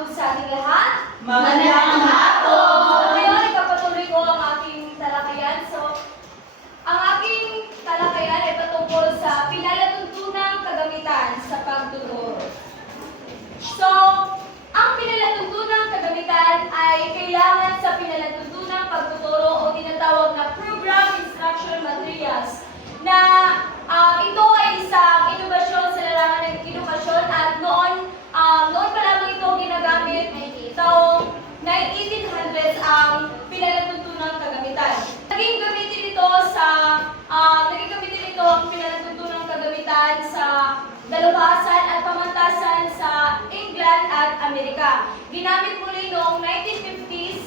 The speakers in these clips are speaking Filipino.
hapon sa ating lahat. Magandang hapon! Ngayon, ipapatuloy ko ang aking talakayan. So, ang aking talakayan ay patungkol sa pinalatuntunang kagamitan sa pagtuturo. So, ang pinalatuntunang kagamitan ay kailangan sa pinalatuntunang pagtuturo o tinatawag na Program Instruction Materials na ito ay isang inobasyon sa larangan ng edukasyon at noon pa lamang ito ginagamit taong 1800s ang pinalatuntunang kagamitan. Naging gamitin ito ang pinalatuntunang kagamitan sa dalubhasan at pamantasan sa England at Amerika. Ginamit muli noong 1950s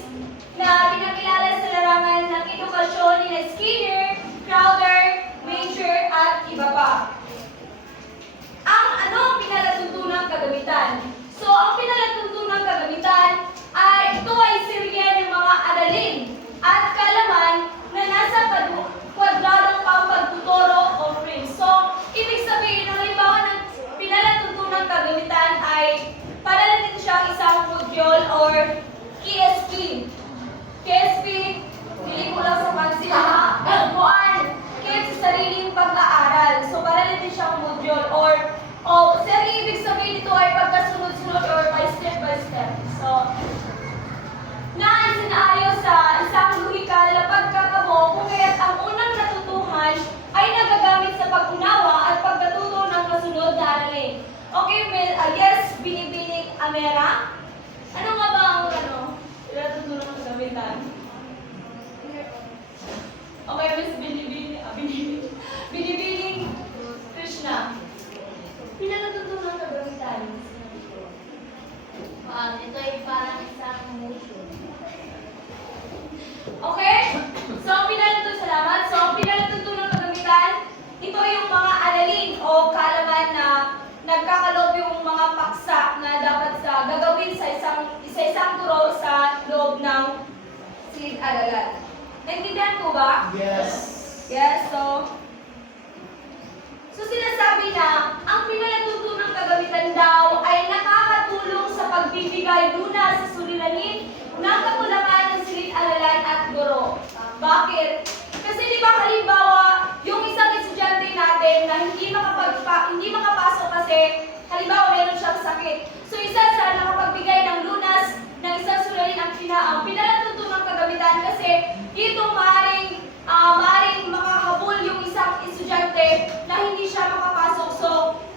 na pinakilala sa larangan ng edukasyon ni Skinner, Crowder, Major at iba pa. Ano ang pinalatuntunang kagamitan? So, ang pinalatuntunang kagamitan ay ito ay serye ng mga aralin at kaalaman na nasa kwadradong pagtuturo o frame. So, ibig sabihin, ang halimbawa ng pinalatuntunang kagamitan ay para natin siya isang module or KSP. KSP, hindi ko lang sa pansin, sa sariling pag-aaral. So, para natin siyang module or ibig sabihin ito ay pagkasunod-sunod or by step. So, naayon sa isang luhikal na pagkakamo kung kaya't ang unang natutuhan ay nagagamit sa pag-unawa at pagkatuto ng kasunod na aralin. Okay, yes, Binibining Amera. Ano nga ba ang pinatutunan ng kagamitan? Okay, Miss Binibining Krishna. Pinatutunan ng kagamitan. Ito ay parang isang motion. Okay? So, ang pinatutunan ng kagamitan, ito yung mga aralin o kaalaman na nagkakalob yung mga paksa na dapat gagawin sa isang turo sa loob ng silid-aralan. Naintindihan po ba? Yes. Yes, so sinasabi na ang pinatutunang kagamitan daw ay nakakatulong sa pagbibigay luna sa suliranin ng kakulangan ng silid-aralan at guro. Bakit? Kasi di ba halimbawa, yung isang estudyante natin na hindi makapasok kasi halimbawa meron siyang sakit. So isa sa nakapagbigay ng lunas ng isang suliranin ang pinatutunang kagamitan kasi dito maaaring makahabol yung isang estudyante na hindi siya makapasok. So,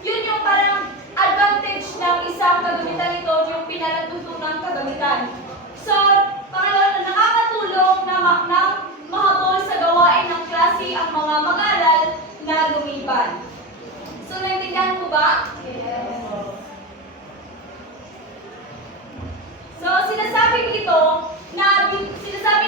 yun yung parang advantage ng isang kagamitan ito, yung pinatutunang kagamitan. So, pangalawa, nakakatulong na mahabol sa gawain ng klase ang mga mag-aaral na lumiban. So, naintindihan mo ba? Yes. So, sinasabi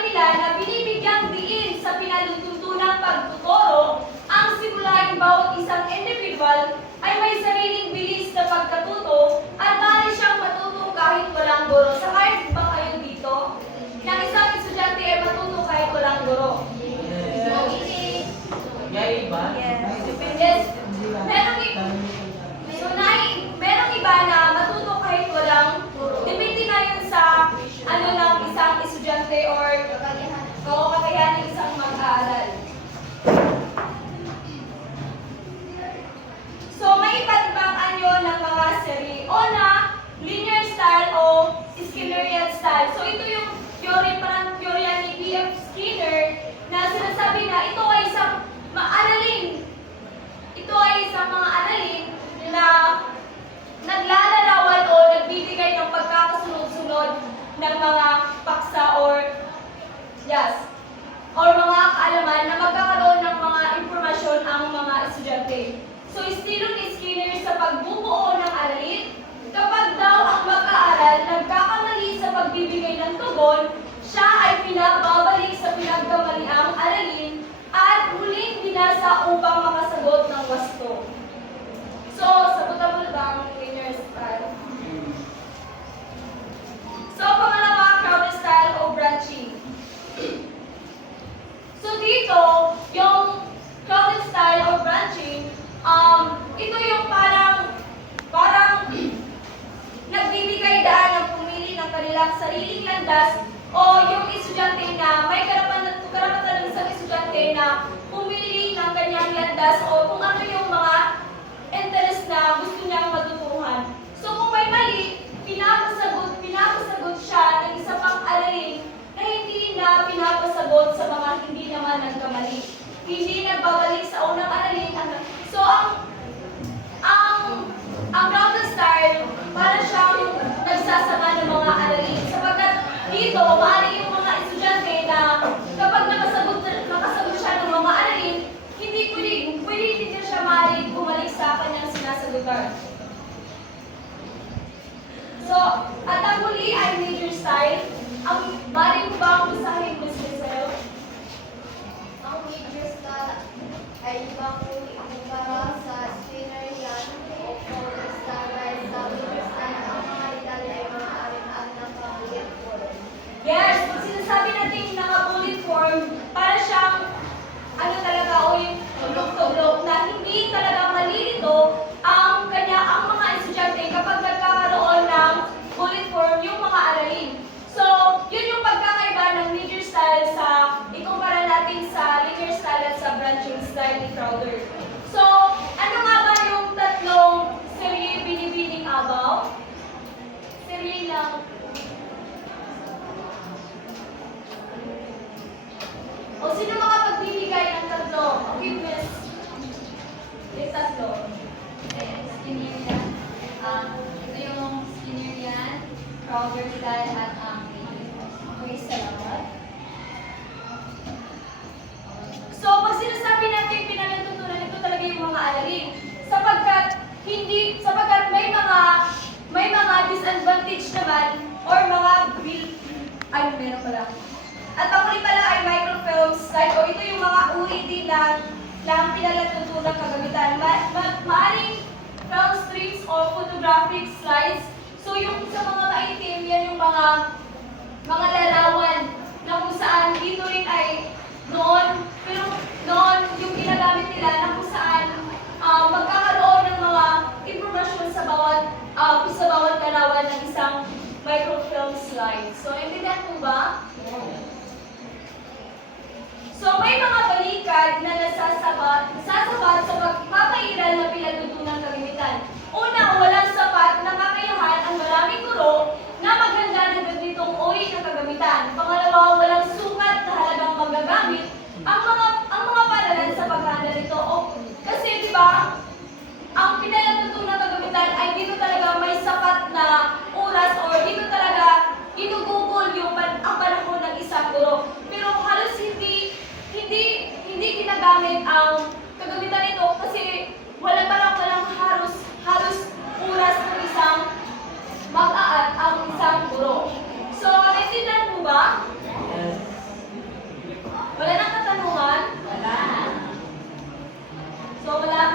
nila na binibigyang diin sa pinatutunang pagtuturo ang simulaing bawat isang individual ay may sariling bilis na pagkatuto at maaari siyang matuto kahit walang guro. Sa kahit ba kayo dito? Na isang estudyante ay matuto kahit walang guro. Yay ba? Yes. Merong iba na matuto kahit walang guro. Depende na yun sa ng isang estudyante or kakayahan ng isang mag-aaral. So, may iba't ibang anyo ng mga seri o na linear style o Skinnerian style. So, ito yung theory ni B.F. Skinner na sinasabi na ito ay isang mga aralin na naglalarawan o nagbibigay ng pagkakasunod-sunod ng mga paksa or mga kaalaman na magkakaroon ng mga impormasyon ang mga estudyante. So, estilo ni Skinner sa pagbubuo ng aralin, kapag daw ang mag-aaral nagkakamali sa pagbibigay ng tugon, siya ay pinababalik sa pinagkamaliang aralin at muling binasa upang makasagot ng wasto. So, sabotable ba ang linear style? So, pangalawa, crowd style o branching. So, dito, yung crowd style o branching, ito yung parang kanilang sariling landas o yung estudyante na may karapatan ng isang estudyante na pumili ng kanyang landas o kung ano yung mga interest na gusto niyang matutuhan. So kung may mali, pinapasagot siya ng isa pang aralin na hindi na pinapasagot sa mga hindi naman nagkamali. Hindi nagbabalik sa unang aralin. So ang Browder style, para siyang nagsasama ng mga aralin. Sapagkat dito, maaari yung mga estudyante na kapag nakasagot siya ng mga aralin, pwede din siya maaaring bumalik sa kanyang sinasagutan. So, at ang huli ay major style. Ang bari mo ba ang usahin mo sa'yo? Ang major style ay ibang kumpara sa Skinnerian o Fowler style dahil sa major style ang mga detalye ay maaaring ang naka-bullet form. Yes, pag sinasabi natin naka-bullet form, para siyang talaga o yung tublok-tublok na hindi talaga malilito ang mga estudyante kapag nagkakaroon ng bullet form yung mga aralin. So, yun yung pagkakaiba ng major style ikumpara natin sa linear style at sa branching style ni Crowder. So, ano nga ba yung tatlong serye binibining abaw? Serye lang. O sino makapagbibigay ng tatlo? Okay, miss. Yung tatlo. Skinnerian. Ito yung Skinnerian, Fowler style at ang Okay, salamat. So, pag sinasabi natin pinanatutunan, ito talaga yung mga aralin. Sapagkat may mga disadvantage naman or mga meron pala. At ang huli pala ay microfilm slide o ito yung mga uri din ng pinanatutunan kagamitan. Maaring film strips o photographic slides. So, yung sa mga maitim, yan yung mga larawan na kung saan dito rin ay pero noon yung ginagamit nila na kung saan magkakaroon ng mga impormasyon sa bawat larawan ng isang microfilm slide. So, intindihan po ba? So, may mga balikat na nasasabat sa pagpapairal na pinagtutunan kagamitan. Una, walang sapat na kakayahan ang maraming guro na maghanda ng ganitong uri ng kagamitan. Pangalawa, walang sukat na halagang magagamit ang mga paralan sa paghahanda nito. Kasi, di ba, ang pinagtutunan kagamitan ay dito talaga may sapat na oras o dito talaga ginugugol ang panahon ng isang guro. Pero halos hindi ginagamit ang kagamitan nito kasi walang halos oras ng isang mag-aat ang isang guro. So, naintindihan mo ba? Yes. Wala nang katanungan? Wala. So, wala